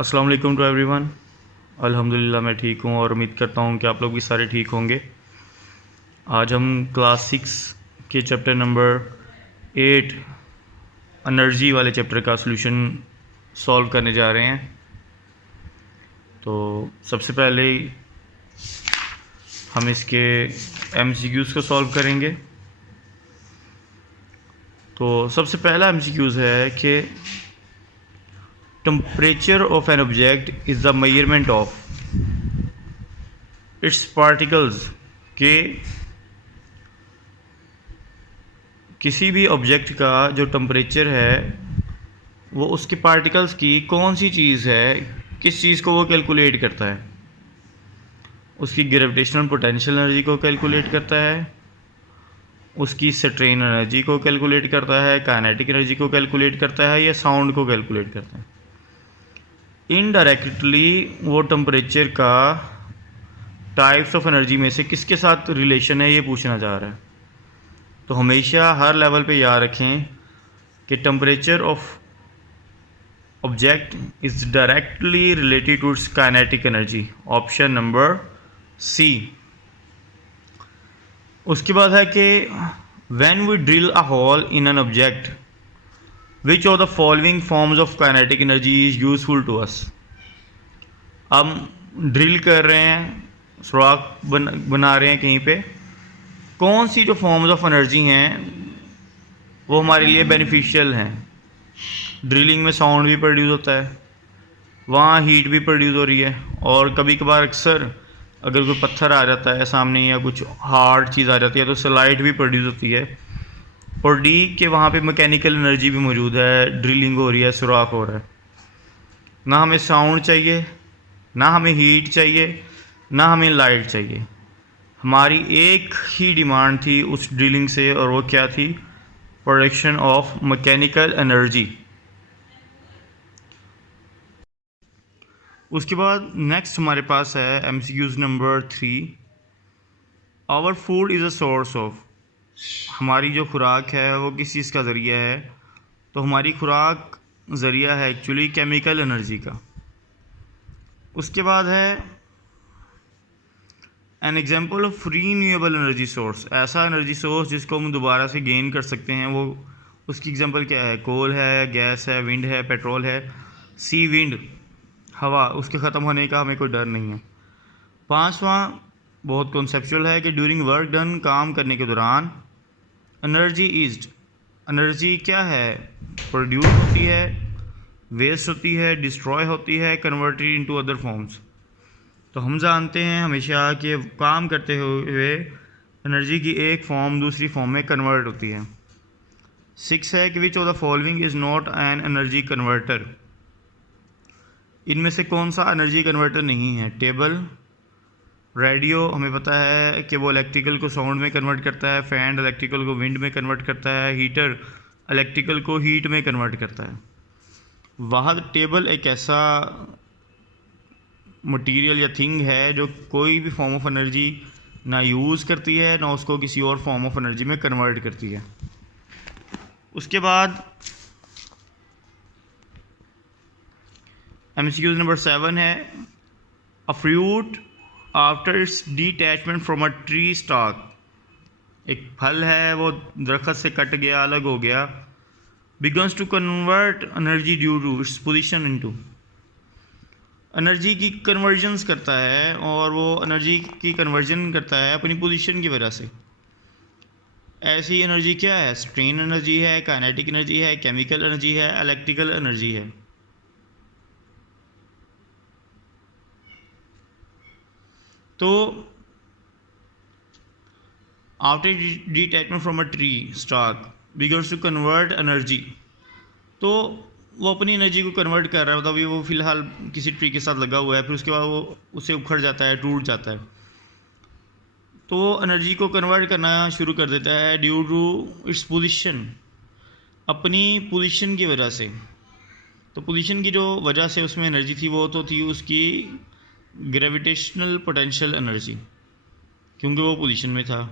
अस्सलाम वालेकुम to everyone. अल्हम्दुलिल्लाह मैं ठीक हूँ और उम्मीद करता हूँ कि आप लोग भी सारे ठीक होंगे। आज हम क्लास 6 के चैप्टर नंबर 8 एनर्जी वाले चैप्टर का सॉल्यूशन सॉल्व करने जा रहे हैं। तो सबसे पहले हम इसके MCQs को सॉल्व करेंगे। तो सबसे पहला MCQs है कि temperature of an object is the measurement of its particles के किसी भी ऑब्जेक्ट का जो टेम्परेचर है वो उसके पार्टिकल्स की कौन सी चीज़ है, किस चीज़ को वो कैलकुलेट करता है। उसकी ग्रेविटेशनल पोटेंशियल एनर्जी को कैलकुलेट करता है, उसकी स्ट्रेन एनर्जी को कैलकुलेट करता है, काइनेटिक एनर्जी को कैलकुलेट करता है या साउंड को कैलकुलेट करता है। इनडायरेक्टली वो टेम्परेचर का टाइप्स ऑफ एनर्जी में से किसके साथ रिलेशन है ये पूछना चाह रहा है। तो हमेशा हर लेवल पे याद रखें कि temperature of object is directly related to its kinetic energy, option number C. उसके बाद है कि when we drill a hole in an object which of the following forms of kinetic energy is useful to us. हम drill कर रहे हैं, सुराख बना रहे हैं कहीं पे, कौन सी जो फॉर्म्स ऑफ एनर्जी हैं वो हमारे लिए बेनिफिशियल हैं। ड्रिलिंग में साउंड भी प्रोड्यूस होता है, वहाँ हीट भी प्रोड्यूस हो रही है, और कभी कभार अक्सर अगर कोई पत्थर आ जाता है सामने या कुछ हार्ड चीज़ आ जाती है तो स्लाइड भी प्रोड्यूस होती है। और डी के वहाँ पे मैकेनिकल एनर्जी भी मौजूद है, ड्रिलिंग हो रही है, सुराख हो रहा है। ना हमें साउंड चाहिए, ना हमें हीट चाहिए, ना हमें लाइट चाहिए। हमारी एक ही डिमांड थी उस ड्रिलिंग से, और वो क्या थी? Production of mechanical energy. उसके बाद नेक्स्ट हमारे पास है MCQs number 3। Our food is a source of, हमारी जो खुराक है वो किस चीज़ का ज़रिया है? तो हमारी खुराक ज़रिया है एक्चुअली केमिकल एनर्जी का। उसके बाद है an example of renewable energy source, ऐसा एनर्जी सोर्स जिसको हम दोबारा से गेन कर सकते हैं। वो उसकी एग्जाम्पल क्या है? कोल है, गैस है, विंड है, पेट्रोल है। सी विंड, हवा, उसके ख़त्म होने का हमें कोई डर नहीं है। पांचवा बहुत कॉन्सेप्चुअल है कि ड्यूरिंग वर्क डन, काम करने के दौरान, एनर्जी इज्ड, एनर्जी क्या है? प्रोड्यूस होती है, वेस्ट होती है, डिस्ट्रॉय होती है, कन्वर्टेड इनटू अदर फॉर्म्स। तो हम जानते हैं हमेशा कि काम करते हुए एनर्जी की एक फॉर्म दूसरी फॉर्म में कन्वर्ट होती है। 6 है कि विच of the following is not an energy converter, इनमें से कौन सा एनर्जी कन्वर्टर नहीं है? टेबल, रेडियो हमें पता है कि वो इलेक्ट्रिकल को साउंड में कन्वर्ट करता है, फैन इलेक्ट्रिकल को विंड में कन्वर्ट करता है, हीटर इलेक्ट्रिकल को हीट में कन्वर्ट करता है। वहाँ टेबल एक ऐसा मटेरियल या थिंग है जो कोई भी फॉर्म ऑफ एनर्जी ना यूज़ करती है, ना उसको किसी और फॉर्म ऑफ एनर्जी में कन्वर्ट करती है। उसके बाद MCQ नंबर 7 है a fruit after it's detachment from a tree stock, एक फल है वो दरख्त से कट गया, अलग हो गया, begins to convert energy due to its position into, energy की कन्वर्जन्स करता है, और वो एनर्जी की कन्वर्जन करता है अपनी पोजीशन की वजह से। ऐसी एनर्जी क्या है? स्ट्रेन एनर्जी है, काइनेटिक एनर्जी है, केमिकल एनर्जी है, इलेक्ट्रिकल एनर्जी है। तो after detachment from a tree stalk begins to convert energy, तो वो अपनी एनर्जी को कन्वर्ट कर रहा है, मतलब ये वो फिलहाल किसी ट्री के साथ लगा हुआ है, फिर उसके बाद वो उससे उखड़ जाता है, टूट जाता है, तो वो एनर्जी को कन्वर्ट करना शुरू कर देता है ड्यू टू इट्स पोजीशन, अपनी पोजीशन की वजह से। तो पोजीशन की जो वजह से उसमें एनर्जी थी वो तो थी उसकी ग्रेविटेशनल पोटेंशियल एनर्जी, क्योंकि वो पोजीशन में था।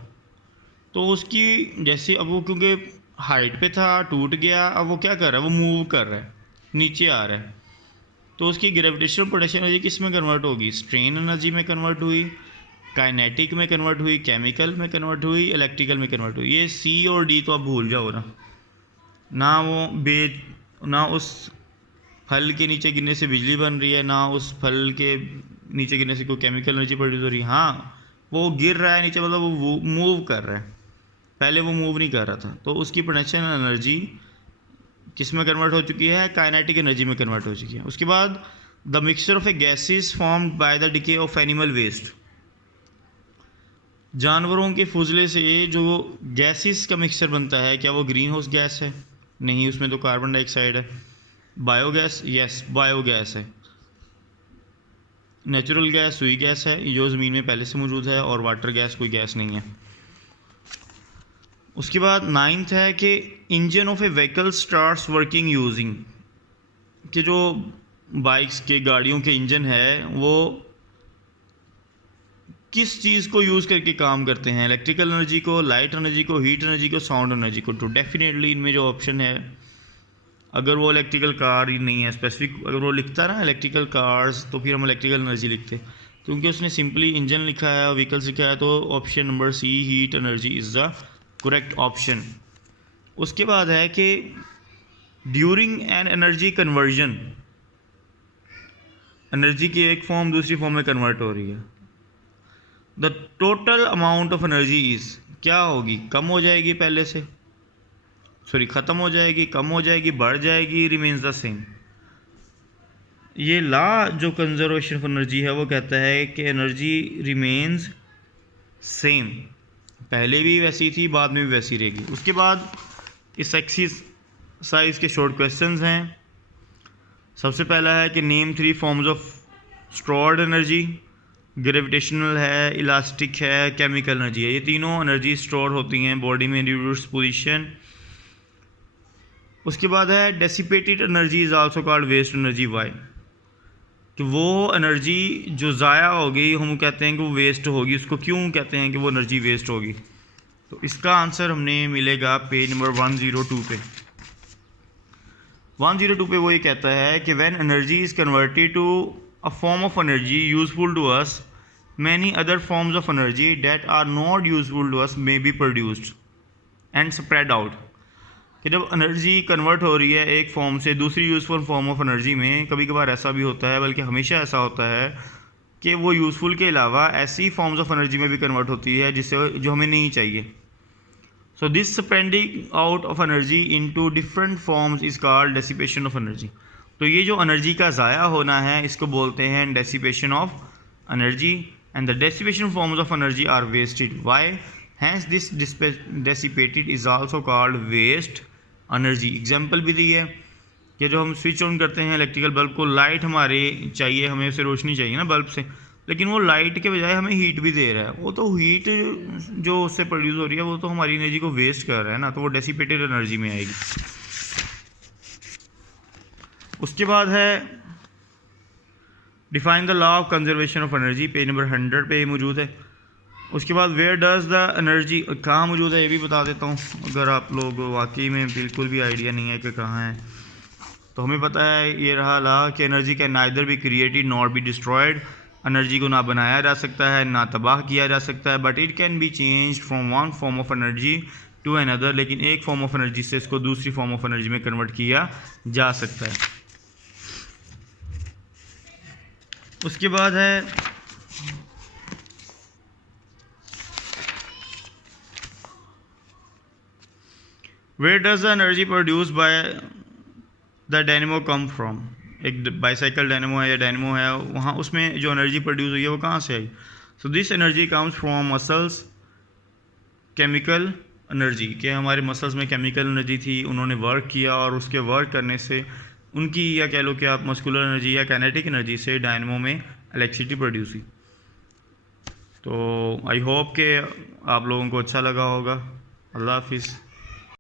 तो उसकी जैसे अब वो क्योंकि हाइट पे था, टूट गया, अब वो क्या कर रहा है? वो मूव कर रहा है, नीचे आ रहा है। तो उसकी ग्रेविटेशनल पोटेंशियल एनर्जी किस में कन्वर्ट होगी? स्ट्रेन एनर्जी में कन्वर्ट हुई, काइनेटिक में कन्वर्ट हुई, केमिकल में कन्वर्ट हुई, इलेक्ट्रिकल में कन्वर्ट हुई। ये सी और डी तो आप भूल जाओ ना ना उस फल के नीचे गिरने से बिजली बन रही है, ना उस फल के नीचे गिरने से कोई केमिकल एनर्जी प्रोड्यूस हो रही है। हाँ, वो गिर रहा है नीचे, मतलब वो मूव कर रहा है, पहले वो मूव नहीं कर रहा था। तो उसकी पोटेंशियल एनर्जी किस में कन्वर्ट हो चुकी है? काइनेटिक एनर्जी में कन्वर्ट हो चुकी है। उसके बाद the mixture of a gases formed by the decay of animal waste, जानवरों के फुजले से जो गैसेस का मिक्सचर बनता है, क्या वो ग्रीन हाउस गैस है? नहीं, उसमें तो कार्बन डाइऑक्साइड है। बायोगैस, यस बायोगैस है। नेचुरल गैस सुई गैस है जो ज़मीन में पहले से मौजूद है, और वाटर गैस कोई गैस नहीं है। उसके बाद 9th है कि engine of A vehicle starts working using, कि जो बाइक्स के गाड़ियों के इंजन है वो किस चीज़ को यूज़ करके काम करते हैं? इलेक्ट्रिकल एनर्जी को, लाइट एनर्जी को, हीट एनर्जी को, साउंड एनर्जी को। तो डेफिनेटली इनमें जो ऑप्शन है, अगर वो इलेक्ट्रिकल कार ही नहीं है स्पेसिफिक, अगर वो लिखता है ना इलेक्ट्रिकल कार्स, तो फिर हम इलेक्ट्रिकल एनर्जी लिखते, क्योंकि उसने सिंपली इंजन लिखा है और व्हीकल्स लिखा है, तो option number C heat energy is the correct option. उसके बाद है कि during an energy conversion, energy की एक फॉर्म दूसरी फॉर्म में कन्वर्ट हो रही है, the total amount of energy is, क्या होगी? कम हो जाएगी, पहले से सॉरी ख़त्म हो जाएगी, कम हो जाएगी, बढ़ जाएगी, रिमेन्स द सेम। ये लॉ जो कंजर्वेशन ऑफ एनर्जी है वो कहता है कि एनर्जी रिमेन्स सेम, पहले भी वैसी थी, बाद में भी वैसी रहेगी। उसके बाद इस एक्सरसाइज के शॉर्ट क्वेश्चंस हैं। सबसे पहला है कि name 3 forms of stored energy, gravitational है, इलास्टिक है, केमिकल एनर्जी है। ये तीनों एनर्जी स्टोर होती हैं बॉडी में ड्यू टू पोजिशन। उसके बाद है dissipated energy is also called waste energy. Why? कि वो एनर्जी जो ज़ाया होगी, हम कहते हैं कि वो वेस्ट होगी, उसको क्यों कहते हैं कि वो एनर्जी वेस्ट होगी? तो इसका आंसर हमने मिलेगा पेज नंबर 102 पे। 102 पे वो ये कहता है कि when energy is converted to a form of energy useful to us, many other forms of energy that are not useful to us may be produced and spread out. कि जब energy convert हो रही है एक form से दूसरी useful form of energy में, कभी कभार ऐसा भी होता है, बल्कि हमेशा ऐसा होता है कि वो यूज़फुल के अलावा ऐसी फॉर्म्स ऑफ एनर्जी में भी कन्वर्ट होती है जिससे जो हमें नहीं चाहिए। So this spreading out of energy into different forms is called dissipation of energy. तो ये जो एनर्जी का ज़ाया होना है, इसको बोलते हैं dissipation of energy, and the dissipation forms of energy are wasted. Why? Hence this dissipated is also called waste energy. Example भी दी है कि जो हम स्विच ऑन करते हैं इलेक्ट्रिकल बल्ब को, लाइट हमारे चाहिए, हमें उसे रोशनी चाहिए ना बल्ब से, लेकिन वो लाइट के बजाय हमें हीट भी दे रहा है, वो तो हीट जो उससे प्रोड्यूस हो रही है वो तो हमारी एनर्जी को वेस्ट कर रहा है ना, तो वो डेसिपेटेड एनर्जी में आएगी। उसके बाद है define the law of conservation of energy, page number 100 पे मौजूद है। उसके बाद वेयर डज द एनर्जी, कहाँ मौजूद है ये भी बता देता हूँ, अगर आप लोग वाकई में बिल्कुल भी आइडिया नहीं है कि कहाँ है। तो हमें पता है ये रहा ला कि energy can neither be created nor be destroyed, energy को ना बनाया जा सकता है ना तबाह किया जा सकता है, but it can be changed from one form of energy to another, लेकिन एक फॉर्म ऑफ एनर्जी से इसको दूसरी फॉर्म ऑफ एनर्जी में कन्वर्ट किया जा सकता है। उसके बाद है where does the energy produce by the dynamo come from. एक बाईसाइकिल डायनेमो है या डायनेमो है, वहाँ उसमें जो एनर्जी प्रोड्यूस हुई है वो कहाँ से आई? So this energy comes from muscles chemical energy, कि हमारे मसल्स में केमिकल एनर्जी थी, उन्होंने वर्क किया और उसके वर्क करने से उनकी, या कह लो कि आप मस्कुलर एनर्जी या काइनेटिक एनर्जी से डायनेमो में इलेक्ट्रिसिटी प्रोड्यूस हुई। तो आई होप कि आप लोगों को अच्छा लगा होगा। अल्लाह हाफिज़।